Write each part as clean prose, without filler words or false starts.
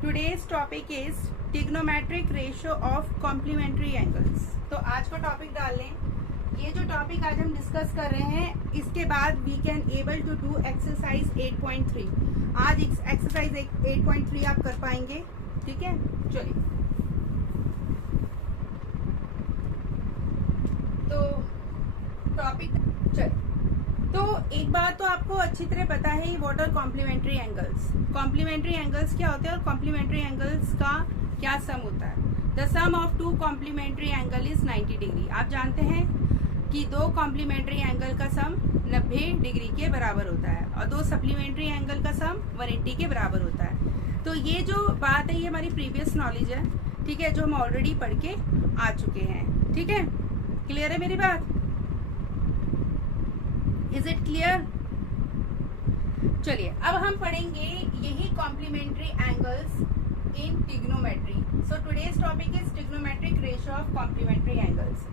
Today's topic is trigonometric ratio of complementary angles. तो आज का टॉपिक डाल लें। ये जो टॉपिक आज हम डिस्कस कर रहे हैं, इसके बाद we can able to do exercise 8.3। आज एक्सरसाइज 8.3 आप कर पाएंगे, ठीक है। चलिए, तो टॉपिक चलिए। तो एक बात तो आपको अच्छी तरह पता है, what are complementary angles. Complementary angles क्या होते हैं और कॉम्प्लीमेंट्री एंगल्स का क्या सम होता है। The sum of two complementary angle is 90 degree. आप जानते हैं कि दो कॉम्प्लीमेंट्री एंगल का सम 90 डिग्री के बराबर होता है और दो सप्लीमेंट्री एंगल का सम 180 के बराबर होता है। तो ये जो बात है, ये हमारी प्रीवियस नॉलेज है, ठीक है, जो हम ऑलरेडी पढ़ के आ चुके हैं, ठीक है। क्लियर है मेरी बात? Is it clear? चलिए, अब हम पढ़ेंगे यही complementary angles in trigonometry. So today's topic is trigonometric ratio of complementary angles.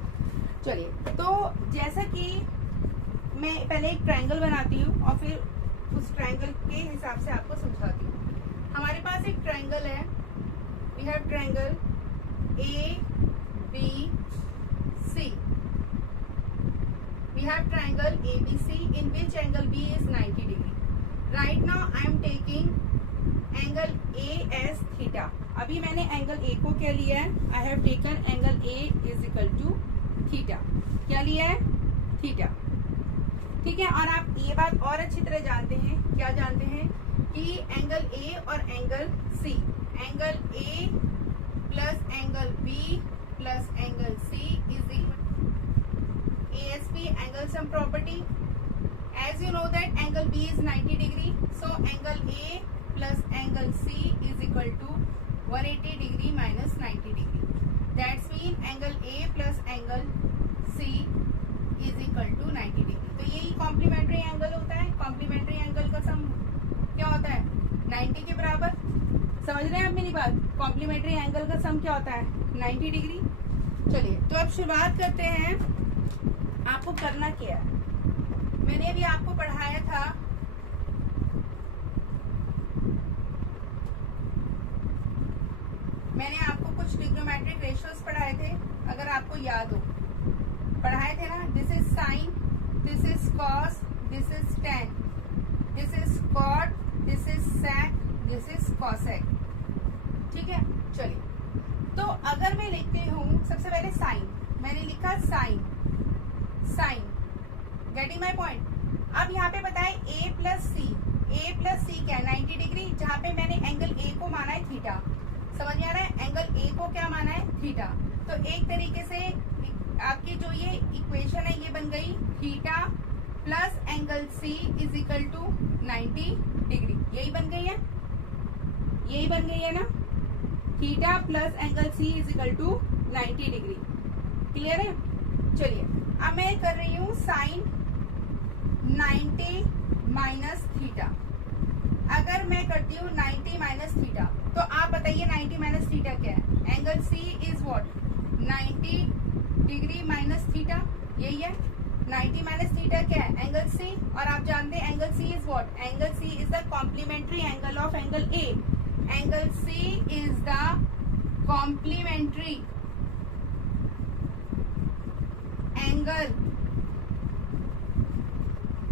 चलिए, तो जैसा कि मैं पहले एक ट्रायंगल बनाती हूँ और फिर उस ट्रायंगल के हिसाब से आपको समझाती हूँ। हमारे पास एक ट्रायंगल है, we have triangle ABC। We have triangle ABC in which angle B is 90 degree. Right now I am taking angle A as theta. अभी मैंने angle A को क्या लिया है? I have taken angle A is equal to theta. क्या लिया है? theta. ठीक है। और आप ये बात और अच्छी तरह जानते हैं, क्या जानते हैं कि एंगल A और angle C, angle A plus angle B plus angle C is equal ASP angle sum property. As you know that angle B is 90 degree, so angle A plus angle C is equal to 180 degree minus 90 degree. That's mean angle A plus angle C is equal to 90 degree. तो यही complementary angle होता है। Complementary angle का सम क्या होता है? 90 के बराबर। समझ रहे हैं आप मेरी बात? कॉम्प्लीमेंट्री एंगल का सम क्या होता है? 90 डिग्री। चलिए, तो अब शुरुआत करते हैं। आपको करना क्या है, मैंने अभी आपको पढ़ाया था, मैंने आपको कुछ ट्रिग्नोमेट्रिक रेशियोज पढ़ाए थे, अगर आपको याद हो, पढ़ाए थे ना। This is sine, this is cos, this is tan, this is cot, this is sec, this is cosec, ठीक है। चलिए, तो अगर मैं लिखती हूँ सबसे पहले साइन, मैंने लिखा sine, sine, getting my point. अब यहाँ पे बताए A प्लस सी क्या है? 90 डिग्री, जहाँ पे मैंने एंगल A को माना है थीटा। समझ में आ रहा है? एंगल A को क्या माना है? थीटा। तो एक तरीके से आपकी जो ये इक्वेशन है ये बन गई theta plus angle C is equal to 90 degree. यही बन गई है, यही बन गई है ना, theta plus angle C is equal to 90 degree. Clear है? चलिए, अब मैं कर रही हूँ साइन 90 माइनस थीटा। अगर मैं करती हूँ 90 माइनस थीटा, तो आप बताइए 90 माइनस थीटा क्या है? Angle C is what? 90 degree minus theta, यही है। 90 माइनस थीटा क्या है? Angle C। और आप जानते हैं angle C is what? Angle C is the complementary angle of angle A। Angle C is the complementary angle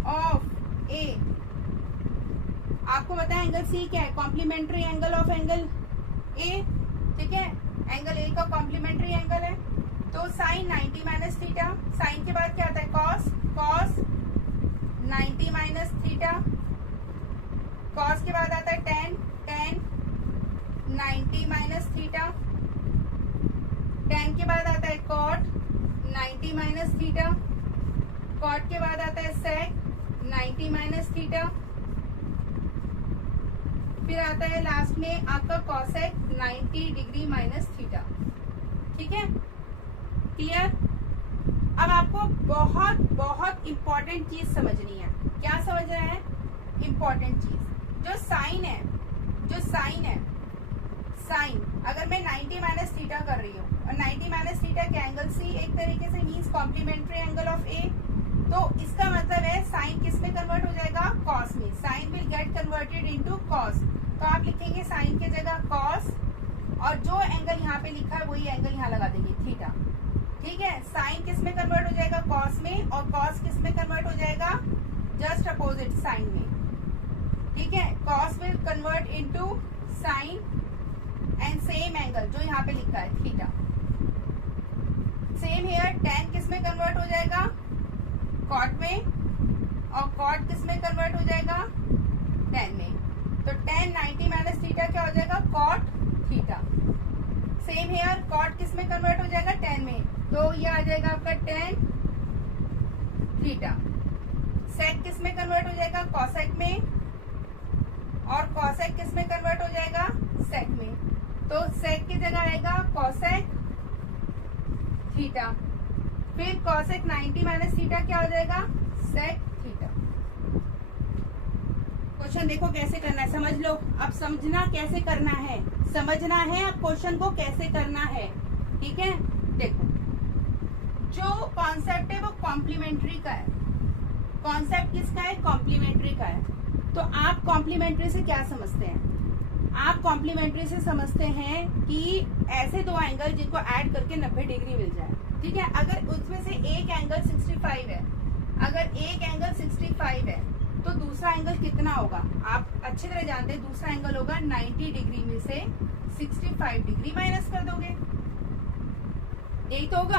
of A. आपको पता है एंगल सी क्या है? Complementary angle of angle A, ठीक है। एंगल ए का कॉम्प्लीमेंट्री एंगल है। तो साइन 90 माइनस थीटा, साइन के बाद क्या आता है? Cos, cos 90 minus theta, cos के बाद आता है ten, ten 90 minus theta, ten के बाद आता है कॉट 90 माइनस थीटा, कॉट के बाद आता है सेक 90 माइनस थीटा, फिर आता है लास्ट में आपका कॉसेक 90 डिग्री माइनस थीटा, ठीक है। क्लियर? अब आपको बहुत बहुत इंपॉर्टेंट चीज समझनी है। क्या समझ रहे हैं? इंपॉर्टेंट चीज जो साइन है, जो साइन है, साइन अगर मैं 90 माइनस थीटा कर रही हूँ और 90 माइनस थीटा के एंगल सी एक तरीके से मीन्स कॉम्प्लीमेंट्री एंगल ऑफ ए, तो इसका मतलब है साइन किस में कन्वर्ट हो जाएगा? कॉस में। Sine will get converted into cos. तो आप लिखेंगे साइन की जगह कॉस वही एंगल यहाँ लगा देंगे थीटा। ठीक है, साइन किस में कन्वर्ट हो जाएगा, कॉस में, और कॉस किस में कन्वर्ट हो जाएगा, जस्ट अपोजिट साइन में। ठीक है, cos will convert into sine and same angle जो यहाँ पे लिखा है थीटा। सेम हियर tan किस में कन्वर्ट हो जाएगा, कॉट में, और कॉट किस में कन्वर्ट हो जाएगा, tan में। तो tan 90 माइनस थीटा क्या हो जाएगा, cot theta. Same here cot किस में कन्वर्ट हो जाएगा, tan में, तो ये आ जाएगा आपका tan थीटा। सेक किस में कन्वर्ट हो जाएगा, कॉसेक में, और कॉसेक किस में कन्वर्ट हो जाएगा, सेक में। तो सेक की जगह आएगा कॉसेक थीटा। फिर कॉसेक 90 माइनस थीटा क्या हो जाएगा, सेक थीटा। क्वेश्चन देखो कैसे करना है, समझ लो। अब समझना कैसे करना है, समझना है अब क्वेश्चन को कैसे करना है। ठीक है, देखो जो कॉन्सेप्ट है वो कॉम्प्लीमेंट्री का है। कॉन्सेप्ट किसका है, कॉम्प्लीमेंट्री का है। तो आप कॉम्प्लीमेंट्री से क्या समझते हैं, आप कॉम्प्लीमेंट्री से समझते हैं कि ऐसे दो एंगल जिनको ऐड करके 90 डिग्री मिल जाए। ठीक है, अगर उसमें से एक एंगल 65 है, अगर एक एंगल 65 है तो दूसरा एंगल कितना होगा, आप अच्छी तरह जानते हैं। दूसरा एंगल होगा 90 डिग्री में से 65 डिग्री माइनस कर दोगे, यही तो होगा।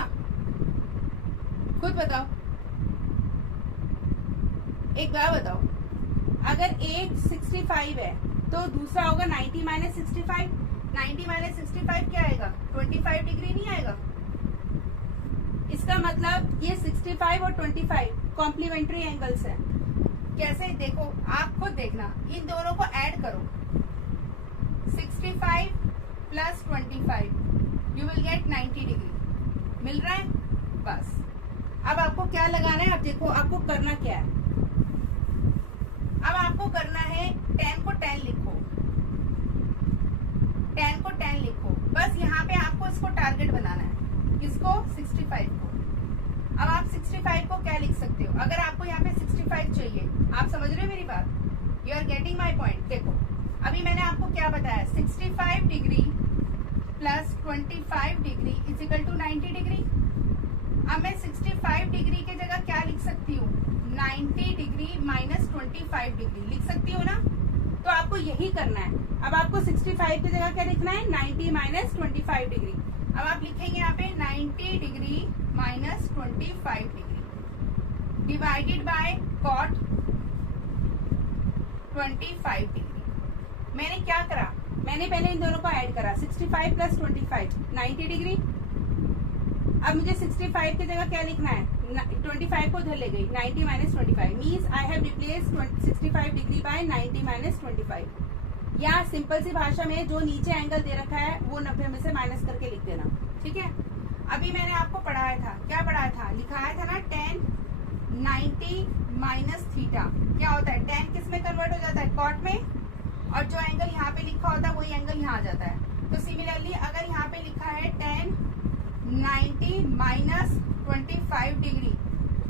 खुद बताओ, एक बार बताओ, अगर एक 65 है तो दूसरा होगा 90 माइनस 65। 90 माइनस 65 क्या आएगा, 25 डिग्री नहीं आएगा। इसका मतलब ये 65 और 25 कॉम्प्लीमेंट्री एंगल्स है। कैसे, देखो आप खुद देखना, इन दोनों को ऐड करो, 65 plus 25 you will get 90 degree. मिल रहा है, बस। अब आपको क्या लगाना है, अब देखो आपको करना क्या है। अब आपको करना है tan को tan लिखो, tan को tan लिखो, बस यहाँ पे आपको इसको टारगेट बनाना है, किसको, 65 को। अब आप 65 को क्या लिख सकते हो, अगर आपको यहाँ पे 65 चाहिए, आप समझ रहे हो मेरी बात, you are getting my point. देखो अभी मैंने आपको क्या बताया, 65 degree plus 25 degree is equal to 90 degree. अब मैं 65 डिग्री की जगह क्या लिख सकती हूँ, 90 डिग्री माइनस 25 डिग्री लिख सकती हो ना। तो आपको यही करना है। अब आपको 65 की जगह क्या लिखना है, 90 माइनस 25 डिग्री। अब आप लिखेंगे यहाँ पे 90 degree minus 25 degree divided by cot 25 degree. मैंने क्या करा, मैंने पहले इन दोनों को ऐड करा, 65 प्लस 25 90 डिग्री। अब मुझे 65 की जगह क्या लिखना है, 25 को उधर ले गई, 90 minus 25 means I have replace 65 degree by 90 minus 25। या सिंपल सी भाषा में जो नीचे एंगल दे रखा है वो 90 में से माइनस करके लिख देना। ठीक है, अभी मैंने आपको पढ़ाया था, क्या पढ़ाया था, लिखाया था ना tan 90 माइनस थीटा क्या होता है, tan किस में कन्वर्ट हो जाता है, कॉट में, और जो एंगल यहाँ पे लिखा होता है वही एंगल यहाँ आ जाता है। तो सिमिलरली अगर यहाँ पे लिखा है tan 90 माइनस 25 डिग्री,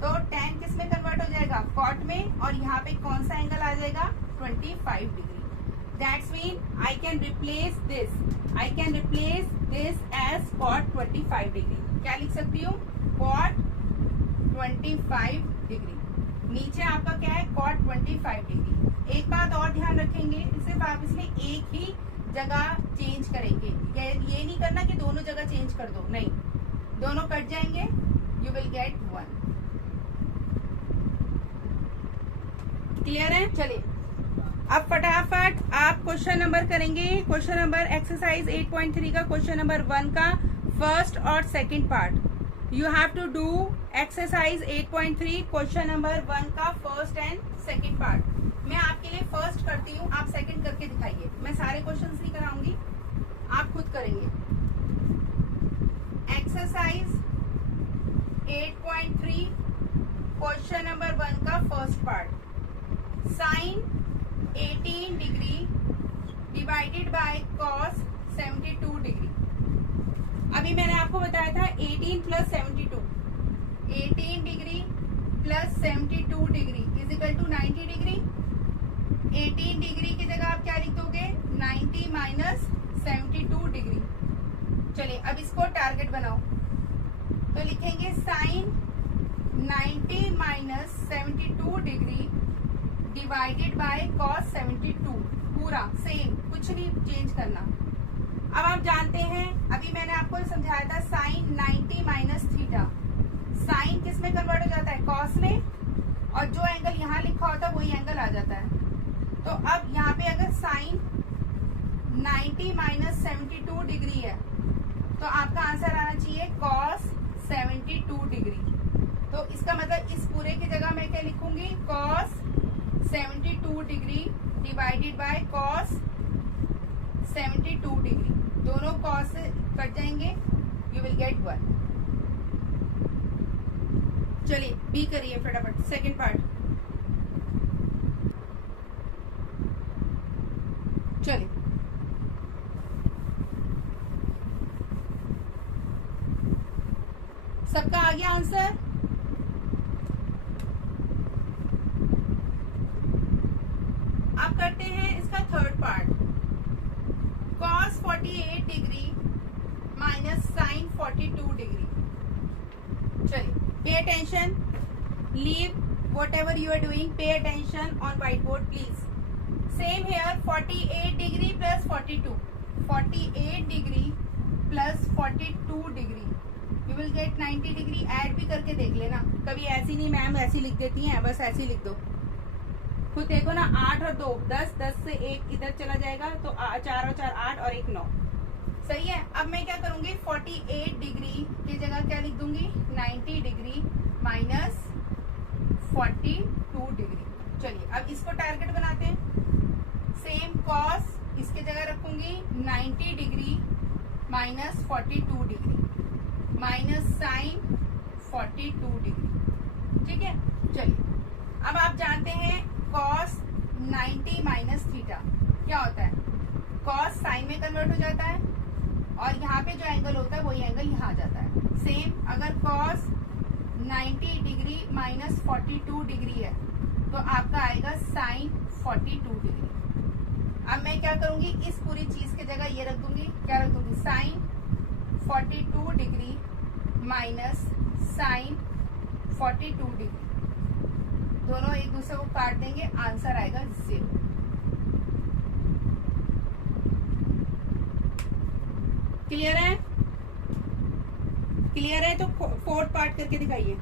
तो tan किस में कन्वर्ट हो जाएगा, कॉट में, और यहाँ पे कौन सा एंगल आ जाएगा, 25 degree. That's mean I can replace this as cot 25 degree. क्या लिख सकती हूँ, cot 25 डिग्री। नीचे आपका क्या है, cot 25 डिग्री। एक बात और ध्यान रखेंगे, सिर्फ आप इसमें एक ही जगह चेंज करेंगे, ये नहीं करना कि दोनों जगह चेंज कर दो, नहीं, दोनों कट जाएंगे, यू विल गेट 1। क्लियर है, चलिए अब फटाफट आप क्वेश्चन नंबर करेंगे। क्वेश्चन नंबर एक्सरसाइज 8.3 का क्वेश्चन नंबर 1 का फर्स्ट और second part. You have to do exercise 8.3 question number 1 का फर्स्ट एंड सेकंड पार्ट। मैं आपके लिए फर्स्ट करती हूँ, आप सेकंड करके दिखाइए। मैं सारे क्वेश्चंस नहीं कराऊंगी, आप खुद करेंगे। एक्सरसाइज 8.3 क्वेश्चन नंबर 1 का first part, sine 18 degree divided by cos 72 degree. अभी मैंने आपको बताया था 18 plus 72, 18 degree plus 72 degree is equal to 90 degree. 18 degree की जगह आप क्या लिख दोगे, 90 माइनस 72 डिग्री। चलिए अब इसको टारगेट बनाओ, तो लिखेंगे sine 90 minus 72 degree divided by cos 72, पूरा सेम, कुछ नहीं चेंज करना। अब आप जानते हैं, अभी मैंने आपको समझाया था साइन 90 माइनस थीटा, साइन किस में कन्वर्ट हो जाता है, कॉस में, और जो एंगल यहाँ लिखा होता है वही एंगल आ जाता है। तो अब यहाँ पे अगर साइन 90 माइनस 72 डिग्री है तो आपका आंसर आना चाहिए कॉस 72 डिग्री। तो इसका मतलब इस पूरे की जगह मैं क्या लिखूंगी, cos 72 degree divided by cos 72 degree, दोनों कॉस से कट जाएंगे, यू विल गेट 1। चलिए बी करिए फटाफट, सेकंड पार्ट। चलिए सबका आ गया आंसर? अब करते हैं इसका third part, cos 48 degree minus sine 42 degree. चलिए pay attention, leave whatever you are doing, pay attention on whiteboard please. Same here, 48 degree plus 42, 48 degree plus 42 degree, you will get 90 degree. Add भी करके देख लेना, कभी ऐसी नहीं ma'am ऐसी लिख देती हैं, बस ऐसी लिख दो, खुद देखो ना, 8 और 2 10, 10 से 1 इधर चला जाएगा तो 4 और 4 8 और 1 9, सही है। अब मैं क्या करूंगी, 48 डिग्री की जगह क्या लिख दूंगी, 90 डिग्री माइनस 42 डिग्री। चलिए अब इसको टारगेट बनाते हैं, सेम कॉस इसके जगह रखूंगी 90 degree minus 42 degree minus sine 42 degree, ठीक है। चलिए अब आप जानते हैं cos 90 माइनस थीटा क्या होता है, cos साइन में कन्वर्ट हो जाता है और यहाँ पे जो एंगल होता है वही एंगल यहाँ आ जाता है। सेम अगर cos 90 डिग्री माइनस 42 डिग्री है तो आपका आएगा साइन 42 डिग्री। अब मैं क्या करूंगी, इस पूरी चीज की जगह ये रख दूंगी, क्या रख दूंगी, sine 42 degree minus sine 42 degree, दोनों एक दूसरे को काट देंगे, आंसर आएगा 0। क्लियर है? क्लियर है तो फोर्थ पार्ट करके दिखाइए।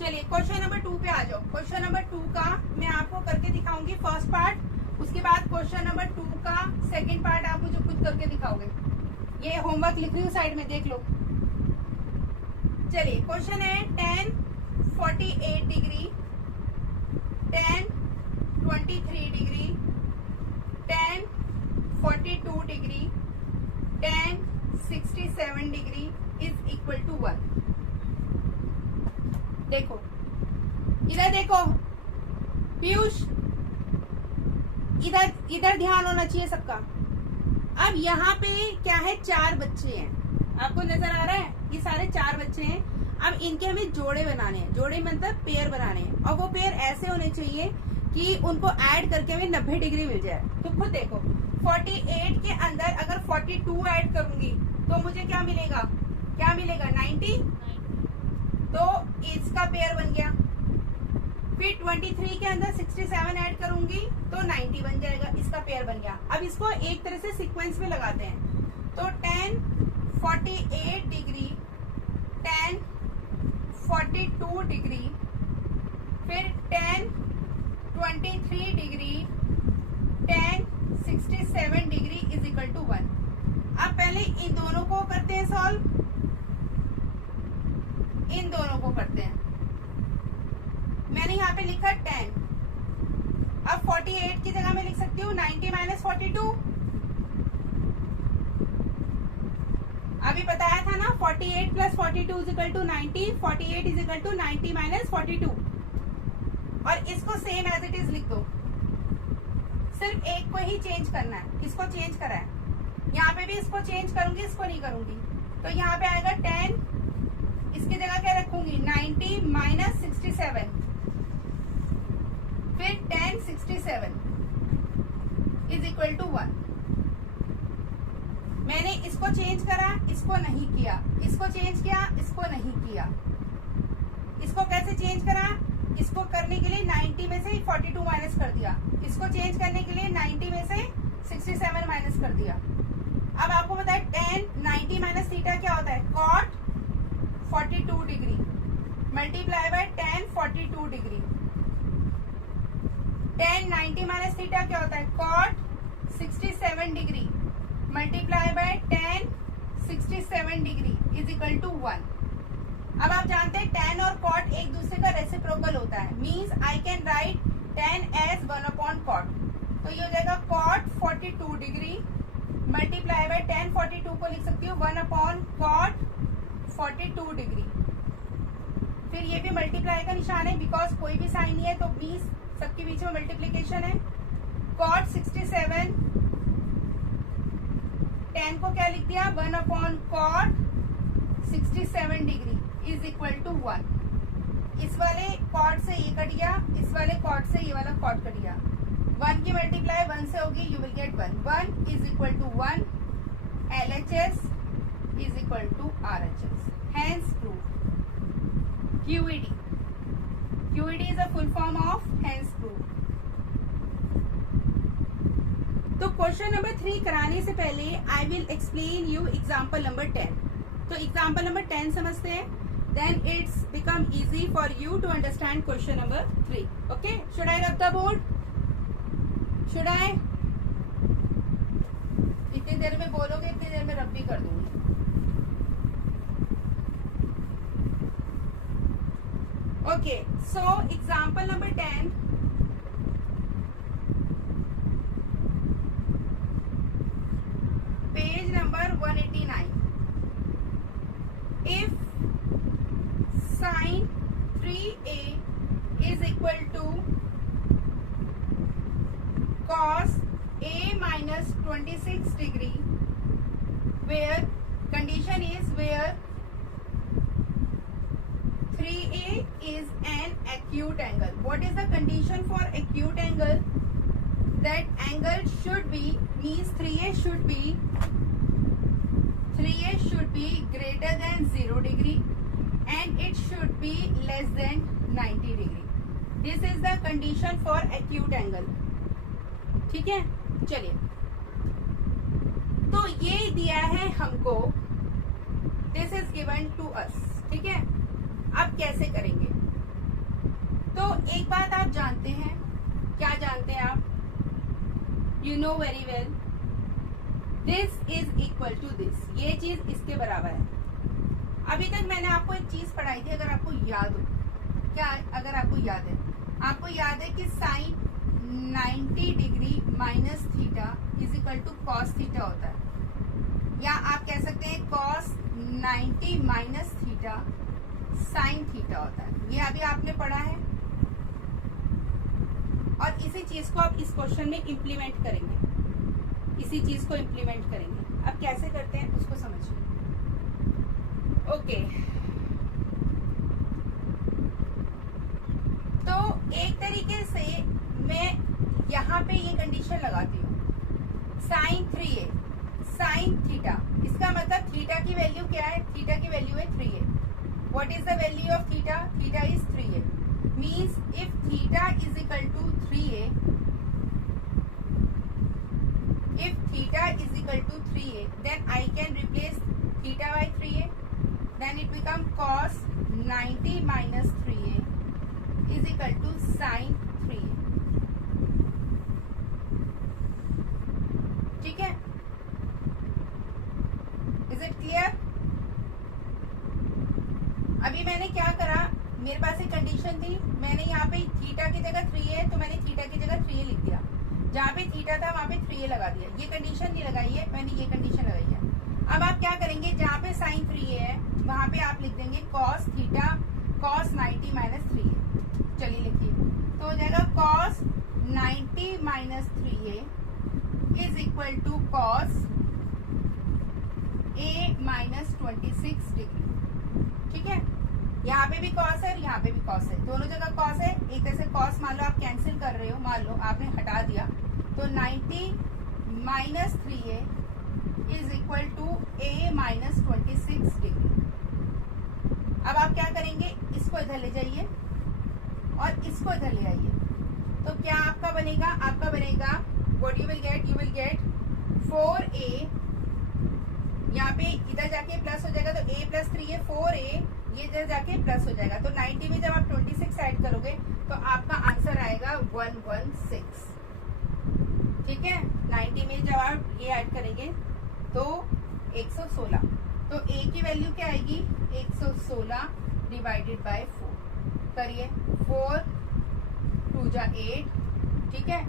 चलिए क्वेश्चन नंबर 2 पे आ जाओ। क्वेश्चन नंबर 2 का मैं आपको करके दिखाऊंगी फर्स्ट पार्ट, उसके बाद क्वेश्चन नंबर 2 का सेकंड पार्ट आप मुझे कुछ करके दिखाओगे। ये होमवर्क लिख रही हूँ साइड में, देख लो। चलिए क्वेश्चन है tan 48 degree, tan 23 degree, tan 42 degree, tan 67 degree is equal to 1। देखो इधर देखो पीयूष, इधर ध्यान होना चाहिए सबका। अब यहाँ पे क्या है, 4 बच्चे हैं, आपको नजर आ रहा है, ये सारे 4 बच्चे हैं। अब इनके हमें जोड़े बनाने हैं, जोड़े मतलब पेयर बनाने हैं, और वो पेयर ऐसे होने चाहिए कि उनको ऐड करके हमें 90 डिग्री मिल जाए। तो खुद देखो 48 के अंदर अगर 42 ऐड करूंगी तो मुझे क्या मिलेगा, 90, तो इसका पेयर बन गया। फिर 23 के अंदर 67 ऐड करूंगी तो 90 बन जाएगा, इसका पेयर बन गया। अब इसको एक तरह से सीक्वेंस में लगाते हैं, तो tan 48 डिग्री, tan 42 डिग्री, फिर tan 23 degree, tan 67 degree is equal to 1। अब पहले इन दोनों को करते हैं सॉल्व, इन दोनों को करते हैं। मैंने यहाँ पे लिखा 10, अब 48 की जगह मैं लिख सकती हूँ 90 माइनस 42। अभी बताया था ना 48 plus 42 is equal to 90, 48 is equal to 90 minus 42, और इसको सेम एज इट इज लिख दो। सिर्फ एक को ही चेंज करना है, इसको चेंज करा है, यहाँ पे भी इसको चेंज करूंगी, इसको नहीं करूंगी। तो यहाँ पे आएगा 10, इसकी जगह क्या रखूंगी 90 माइनस 67, 67 इज इक्वल टू 1। मैंने इसको चेंज करा, इसको नहीं किया, इसको चेंज किया, इसको नहीं किया। इसको कैसे चेंज करा? इसको करने के लिए 90 में से 42 माइनस कर दिया, इसको चेंज करने के लिए 90 में से 67 माइनस कर दिया। अब आपको पता है tan 90 माइनस थीटा क्या होता है? cot 42 degree multiply by tan 42 degree. tan 90 minus theta क्या होता है? cot 67 degree multiply by tan 67 degree is equal to 1। अब आप जानते हैं tan और cot एक दूसरे का रेसिप्रोकल होता है, means I can write tan as 1/cot। तो ये हो जाएगा cot 42 degree multiply by tan 42 को लिख सकती हूँ 1/cot 42 डिग्री। फिर ये भी मल्टीप्लाई का निशान है, बिकॉज कोई भी साइन नहीं है तो मींस सबके बीच में मल्टीप्लीकेशन है। cot 67 tan को क्या लिख दिया? 1/cot 67 degree is equal to 1। इस वाले cot से ये कट गया, इस वाले cot से ये वाला cot कट गया। 1 की मल्टीप्लाई 1 से होगी, you will get 1। 1 is equal to 1। LHS is equal to RHS। Hence proof। QED is a full form of hence proof। तो क्वेश्चन नंबर 3 कराने से पहले I will explain you example number 10। तो example number 10 समझते हैं, then it's become easy for you to understand question number 3। Okay, should I rub the board? Should I? इतनी देर में बोलोगे, इतनी देर में रब भी कर दूंगी। Okay, so example number 10। Page number 189। If sin 3a is equal to cos a minus 26 degree, where condition is where 3a is an acute angle. What is the condition for acute angle? That angle should be, means 3a should be greater than 0 degree and it should be less than 90 degree. This is the condition for acute angle. ठीक है, चलिए। तो ये दिया है हमको, this is given to us। ठीक है, अब कैसे करेंगे? तो एक बात आप जानते हैं, क्या जानते हैं आप? You know very well, this is equal to this। ये चीज इसके बराबर है। अभी तक मैंने आपको एक चीज पढ़ाई थी, अगर आपको याद हो, क्या अगर आपको याद है? आपको याद है कि sine 90 degree minus theta is equal to cos theta होता है, या आप कह सकते हैं cos 90 minus theta sine theta होता है। ये अभी आपने पढ़ा है और इसी चीज को आप इस क्वेश्चन में इम्प्लीमेंट करेंगे, इसी चीज को इम्प्लीमेंट करेंगे। अब कैसे करते हैं उसको समझिए। ओके, तो एक तरीके से मैं यहाँ पे ये कंडीशन लगाती हूँ, साइन 3a साइन थीटा, इसका मतलब थीटा की वैल्यू क्या है? थीटा की वैल्यू है 3a। What is the value of theta? Theta is 3a। Means if theta is equal to 3a, if theta is equal to 3a, then I can replace theta by 3a, then it become cos 90 minus 3a is equal to sin 3a। ठीक है, is it clear? अभी मैंने क्या करा, मेरे पास एक condition थी, मैंने यहाँ पे थीटा की जगह 3a है तो मैंने थीटा की जगह 3a लिख दिया, जहाँ पे थीटा था वहां पे 3a लगा दिया। ये कंडीशन नहीं लगाई है मैंने, ये कंडीशन लगाई है। अब आप क्या करेंगे, जहाँ पे साइन 3a है वहां पे आप लिख देंगे cos theta cos 90 minus 3a। चलिए लिखिए, तो हो जाएगा cos 90 minus 3a is equal to cos a minus 26 degree. ठीक है, यहाँ पे भी कॉस है और यहाँ पे भी कॉस है, दोनों जगह कॉस है। एक तरह से कॉस मान लो आप कैंसिल कर रहे हो, मान लो आपने हटा दिया, तो 90 minus 3a is equal to a minus 26 degree. अब आप क्या करेंगे, इसको इधर ले जाइए और इसको इधर ले आइए, तो क्या आपका बनेगा, आपका बनेगा what you will gate 4a, यहाँ पे इधर जाके प्लस हो जाएगा तो a प्लस 3a 4a, ये इधर जाके प्लस हो जाएगा। तो 90 में जब आप 26 ऐड करोगे तो आपका आंसर आएगा 116। ठीक है, 90 में जब आप ये ऐड करेंगे तो 116, तो a की वैल्यू क्या आएगी, 116 डिवाइडेड बाय 4 करिए, 4 2 जा 8, ठीक है,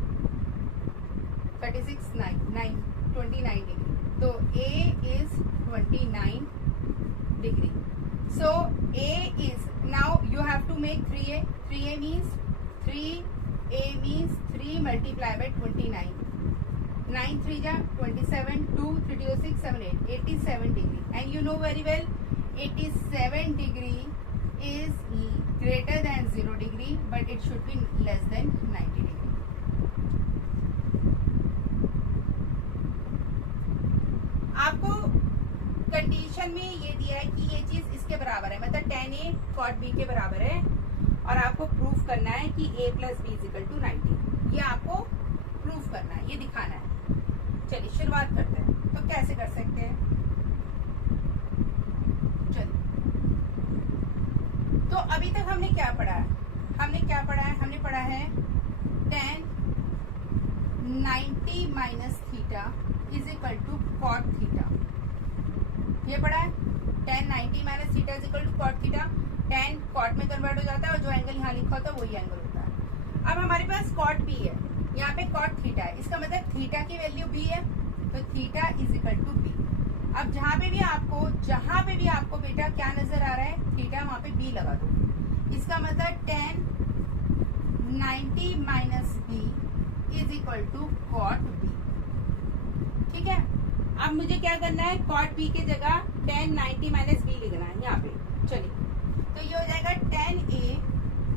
36 29 डिग्री, तो a is 29 degree. So a is, now you have to make 3a. 3a means 3 multiply by 29. 9 3 ja 27, 2 3 0 6 7 8, 87 degree. And you know very well 87 degree is greater than 0 degree, but it should be less than 90 degree. आपको condition में ये दिया है कि ये चीज इसके बराबर है, मतलब tan a cot b के बराबर है, और आपको प्रूफ करना है कि a plus B is equal to 90। ये आपको प्रूफ करना है, ये दिखाना है। चलिए शुरुआत करते हैं। तो कैसे कर सकते हैं, चलिए। तो अभी तक हमने क्या पढ़ा है, हमने पढ़ा है tan 90 minus theta is equal to cot theta, ये पढ़ा है। tan 90 minus theta is equal to cot theta, tan cot में कन्वर्ट हो जाता है और जो एंगल यहाँ लिखा होता है वही एंगल होता है। अब हमारे पास कॉट b है, यहाँ पे कॉट थीटा है, इसका मतलब थीटा की वैल्यू b है, तो theta is equal to b। अब जहाँ पे भी आपको बेटा क्या नजर आ रहा है, थीटा, वहां पे b लगा दो। इसका मतलब tan 90 minus b is equal to cot b। ठीक है, अब मुझे क्या करना है, कॉट b के जगह tan 90 माइनस b लिखना है यहाँ पे। चलिए, तो ये हो जाएगा tan a,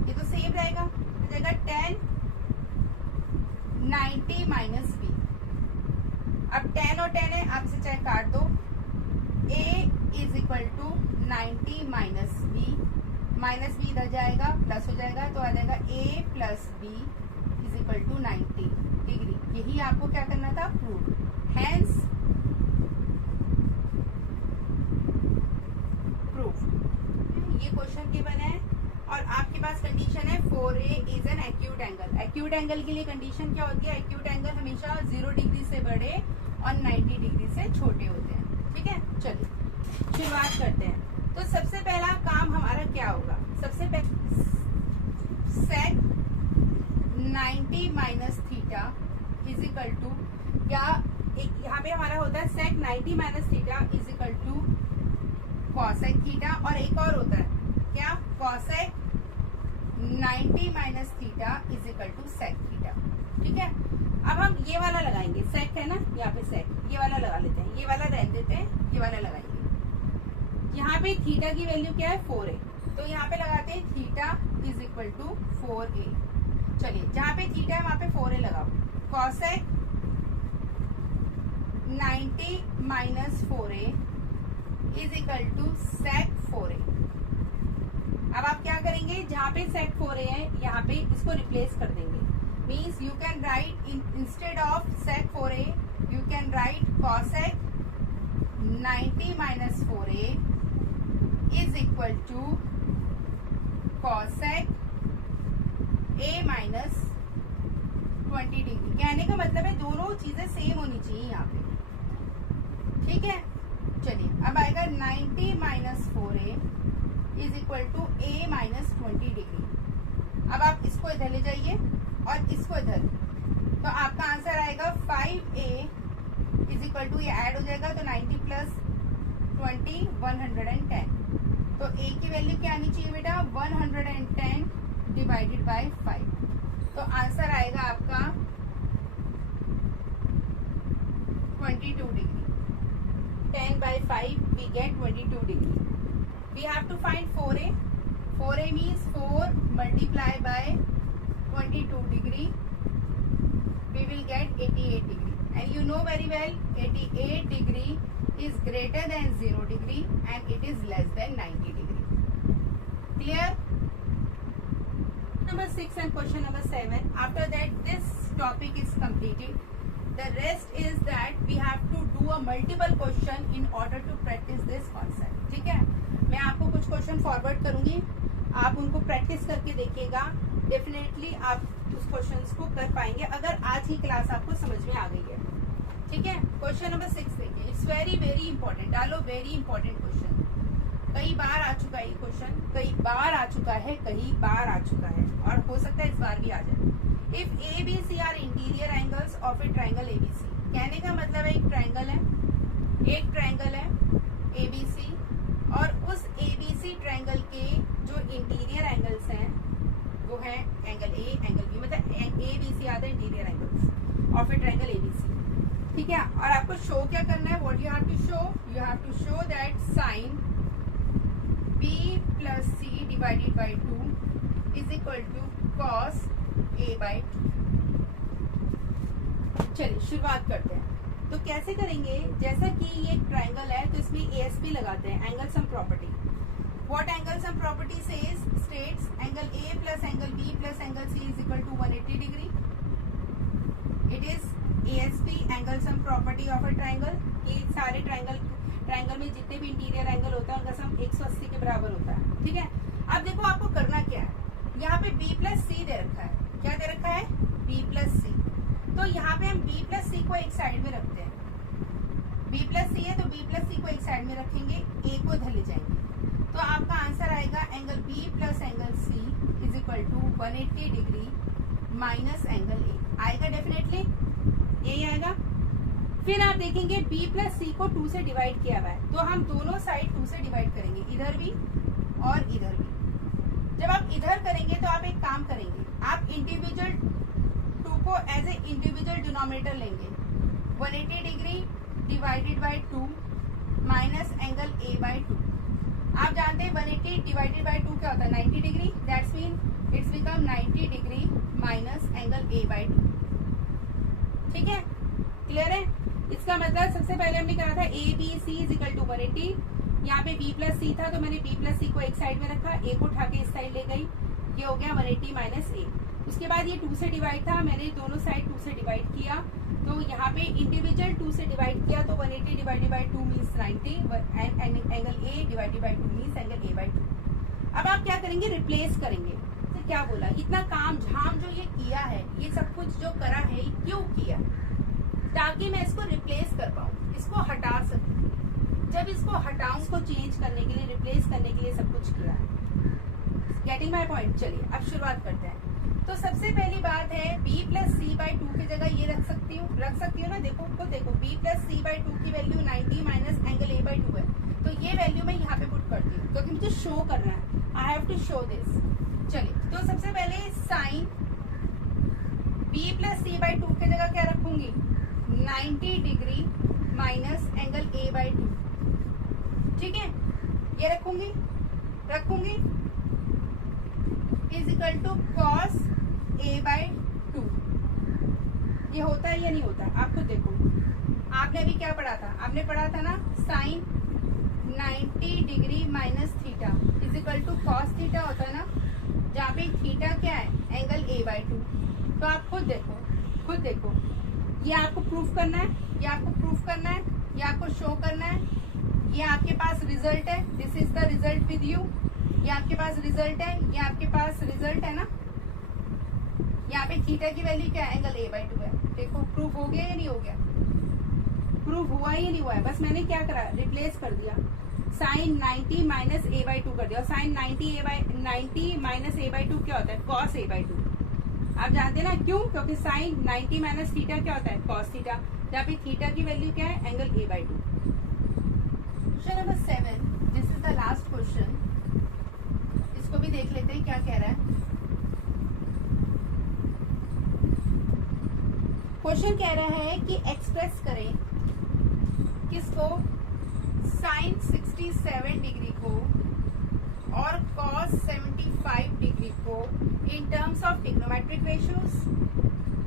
ये तो सेम रहेगा, हो जाएगा tan 90 माइनस b। अब tan और tan है, आपसे चाहे काट दो। a is equal to 90 minus b इधर जाएगा, प्लस हो जाएगा, तो आ जाएगा a plus b is equal to 90 degree. यही आपको क्या करना था, प्रूव। Hence proof। ये क्वेश्चन गिवन है और आपके पास कंडीशन है 4a is an acute angle. Acute angle के लिए कंडीशन क्या होती है, एक्यूट एंगल हमेशा 0 डिग्री से बड़े और 90 डिग्री से छोटे होते हैं। ठीक है, चलिए शुरुआत करते हैं। तो सबसे पहला काम हमारा क्या होगा, सबसे पहले sec 90 minus theta is equal to, या एक यहाँ पे हमारा होता है sec 90 minus theta is equal to cosec theta, और एक और होता है क्या, cosec 90 minus theta is equal to sec theta. ठीक है, अब हम ये वाला लगाएंगे, sec है ना, यहाँ पे sec, ये वाला लगा लेते हैं, ये वाला रहने देते हैं, ये वाला लगाएंगे। यहाँ पे थीटा की वैल्यू क्या है, 4a, तो यहाँ पे लगाते हैं theta is equal to 4a। चलिए, जहाँ पे थीटा है वहां पे 4a लगाओ, cosec 90 minus 4a is equal to sec 4a। अब आप क्या करेंगे, जहाँ पे sec 4a है यहाँ पे इसको रिप्लेस कर देंगे। Means you can write instead of sec 4a you can write cosec 90 minus 4a is equal to cosec a minus 20 degree. कहने का मतलब है दोनों चीजें सेम होनी चाहिए यहाँ पे। ठीक है, चलिए अब आएगा 90 minus 4a is equal to a minus 20 degree. अब आप इसको इधर ले जाइए और इसको इधर, तो आपका आंसर आएगा 5a इज इक्वल टू, ये ऐड हो जाएगा तो 90 प्लस 20 110। तो a की वैल्यू क्या आनी चाहिए बेटा, 110 डिवाइडेड बाय 5। तो आंसर आएगा आपका 22 degree. 10 by 5 we get 22 degree. We have to find 4a. 4am is 4 multiplied by 22 degree, we will get 88 degree. And you know very well 88 degree is greater than 0 degree and it is less than 90 degree. Clear? Number 6 and question number 7. After that this topic is completed. The rest is that we have to do a multiple question in order to practice this concept. ठीक है, मैं आपको कुछ question forward करूंगी, आप उनको practice करके देखिएगा. डेफिनेटली आप उस क्वेश्चंस को कर पाएंगे अगर आज ही क्लास आपको समझ में आ गई है. ठीक है, क्वेश्चन नंबर 6 देखिए. It's very very important. डालो वेरी इंपॉर्टेंट क्वेश्चन. कई बार आ चुका है ये क्वेश्चन, कई बार आ चुका है, कई बार आ चुका है और हो सकता है इस बार भी आ जाए. If A B C are interior angles of a triangle ABC. कहने का मतलब है एक ट्राइंगल है एबीसी और उस एबीसी ट्राइंगल के जो इंटीरियर एंगल्स हैं वो है एंगल ए, एंगल बी. मतलब A B C are the interior angles of a triangle ABC. ठीक है, और आपको शो क्या करना है? What you have to show? You have to show that sine b plus c divided by 2 is equal to cos a by 2. चलिए शुरुआत करते हैं. तो कैसे करेंगे? जैसा कि ये एक ट्राइंगल है तो इसमें ASP लगाते हैं, angle sum property. What angle sum property says? States angle A plus angle B plus angle C is equal to 180 degree. It is ASP angle sum property of a triangle. ये सारे triangle में जितने भी interior angle होता है उनका सम 180 के बराबर होता है. ठीक है, अब देखो आपको करना क्या है. यहाँ पे B plus C दे रखा है. क्या दे रखा है? B plus C. तो यहाँ पे हम B plus C को एक साइड में रखते हैं. B plus C है तो B plus C को एक साइड में रखेंगे, A को इधर ले जाएंगे. तो आपका आंसर आएगा angle B plus angle C is equal to 180 degree minus angle A. आएगा डेफिनेटली, यही आएगा. फिर आप देखेंगे B plus C को 2 से डिवाइड किया हुआ है तो हम दोनों साइड 2 से डिवाइड करेंगे, इधर भी और इधर भी. जब आप इधर करेंगे तो आप एक काम करेंगे, आप इंडिविजुअल 2 को एज ए इंडिविजुअल डिनोमिनेटर लेंगे. 180 degree divided bye 2 minus angle A by 2. आप जानते हैं 180 डिवाइडेड बाय 2 क्या होता है? 90 degree. That's mean it's become 90 degree minus angle A by 2. ठीक है, क्लियर है? इसका मतलब सबसे पहले हमने कहा था A B C is equal to 180. यहाँ पे B plus C था तो मैंने B plus C को एक साइड में रखा, A को उठा के इस साइड ले गई, ये हो गया 180 माइनस A. उसके बाद ये 2 से डिवाइड था, मैंने दोनों साइड 2 से डिवाइड किया तो यहाँ पे इंडिविजुअल 2 से डिवाइड किया तो 180 divided by 2 means 90 and angle A divided by 2 means angle A by 2. अब आप क्या करेंगे? रिप्लेस करेंगे. तो क्या बोला? इतना काम झाम जो ये किया है, ये सब कुछ जो करा है, ये क्यों किया? ताकि मैं इसको रिप्लेस कर पाऊँ, इसको हटा सकूँ. जब इसको हटाऊं, इसको चेंज करने के लिए, रिप्लेस करने के लिए सब कुछ किया है. Getting my point? चलिए अब शुरुआत करते हैं. तो सबसे पहली बात है B plus C by 2 की जगह ये रख सकती हूँ ना. देखो खुद देखो, B plus C by 2 की value 90 minus angle A by 2 है तो ये वैल्यू मैं यहाँ पे पुट करती हूँ क्योंकि मुझे शो करना है. I have to show this. चलिए, तो सबसे पहले sine B plus C by 2 की जगह क्या रखूंगी? 90 degree minus angle A by 2. ठीक है, ये रखूंगी is equal to cos A by 2. ये होता है या नहीं होता? आप खुद देखो. आपने अभी क्या पढ़ा था? आपने पढ़ा था ना sine 90 degree minus theta is equal to cos theta होता है ना, जहाँ पे थीटा क्या है? Angle A by 2. तो आप खुद देखो, ये आपको प्रूफ करना है, ये आपको शो करना है. ये आपके पास रिजल्ट है. This is the result with you. ये आपके पास रिजल्ट है, ये आपके पास रिजल्ट है ना. यहाँ पे थीटा की वैल्यू क्या है? एंगल A by 2 है. देखो प्रूफ हो गया या नहीं हो गया? प्रूफ हुआ ही नहीं हुआ है. बस मैंने क्या करा? रिप्लेस कर दिया. साइन 90 माइनस A by 2 कर दिया. और साइन 90 माइनस A by 2 क्या होता है? Cos A by 2. आप जानते हैं ना क्यों? क्योंकि साइन 90 माइनस थीटा क्या होता है? Cos theta. जहाँ पे थीटा की वैल्यू क्या है? Angle A by 2. Question number 7. This is the last question. इसको भी देख लेते हैं क्या कह रहा है. क्वेश्चन कह रहा है कि एक्सप्रेस करें किसको? साइन 67 डिग्री को और cos 75 डिग्री को in terms of trigonometric ratios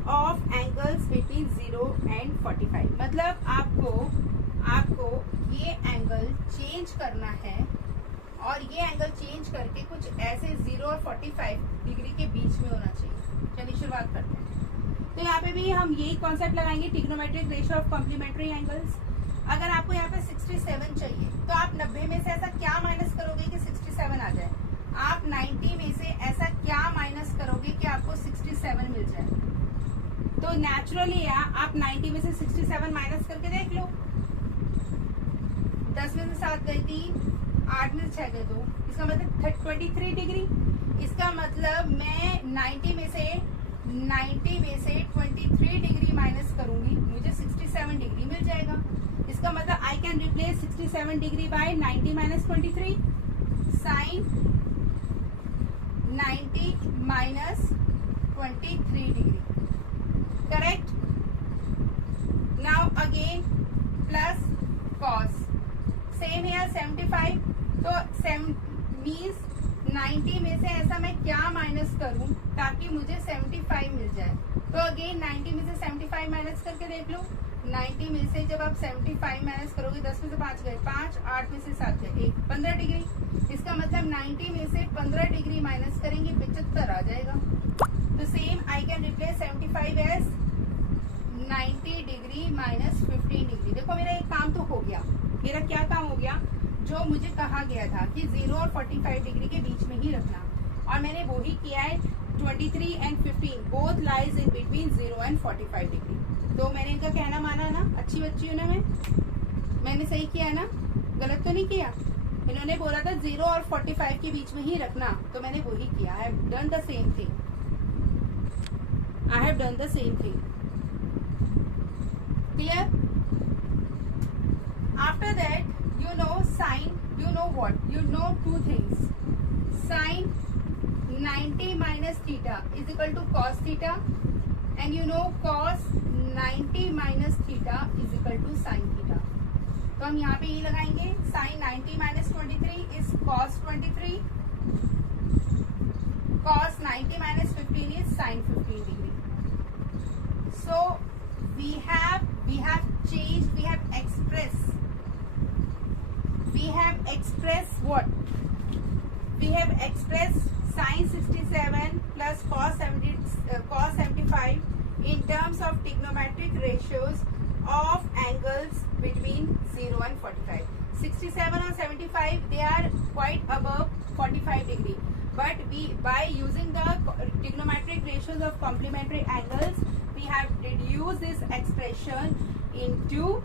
of angles between 0 and 45। मतलब आपको ये एंगल चेंज करना है और ये एंगल चेंज करके कुछ ऐसे 0 और 45 डिग्री के बीच में होना चाहिए। चलिए शुरुआत करते हैं। तो यहाँ पे भी हम यही कॉन्सेप्ट लगाएंगे, trigonometric ratio of complementary angles. अगर आपको यहाँ पे 67 चाहिए तो आप 90 में से ऐसा क्या माइनस करोगे कि 67 आ जाए? आप 90 में से ऐसा क्या माइनस करोगे कि आपको 67 मिल जाए? तो नेचुरली आप 90 में से 67 माइनस करके देख लो। 10 में से 7 गई 3, 8 में से 6 गए 2, इसका मतलब 23 डिग्री। इसका मतलब मैं 90 में से 23 डिग्री माइनस करूंगी, मुझे 67 डिग्री मिल जाएगा। इसका मतलब I can replace 67 degree by 90 minus 23, sine 90 minus 23 degree, correct. Now again plus cos, same here 75, तो मीन्स 90 में से ऐसा मैं क्या माइनस करूं ताकि मुझे 75 मिल जाए? तो अगेन 90 में से 75 माइनस करके देख लो। 90 में से जब आप 75 माइनस करोगे, 10 में से 5 गए 5, 8 में से 7 गए 1, 15 डिग्री। इसका मतलब 90 में से 15 डिग्री माइनस करेंगे 75 आ जाएगा। तो same I can replace 75 as 90 degree minus 15 degree. देखो मेरा एक काम तो हो गया। मेरा क्या काम हो गया? जो मुझे कहा गया था कि 0 और 45 डिग्री के बीच में ही रखना, और मैंने वो ही किया है। 23 and 15 both lies in between 0 and 45 degree. तो मैंने इनका कहना माना ना, अच्छी बच्ची हूँ ना मैंने सही किया ना, गलत तो नहीं किया। इन्होंने बोला था 0 और 45 के बीच में ही रखना, तो मैंने वही किया। I have done the same thing, I have done the same thing. Clear? After that you know sine, you know what? You know two things. Sine 90 minus theta is equal to cos theta, and you know cos 90 minus theta is equal to sin theta. तो हम यहाँ पे ये लगाएंगे, sin 90 minus 23 is cos 23, cos 90 minus 15 is sin 15 degree. So we have changed, we have expressed what? We have expressed sin 67 plus cos 75 in terms of trigonometric ratios of angles between 0 and 45. 67 or 75, they are quite above 45 degree. But by using the trigonometric ratios of complementary angles, we have reduced this expression into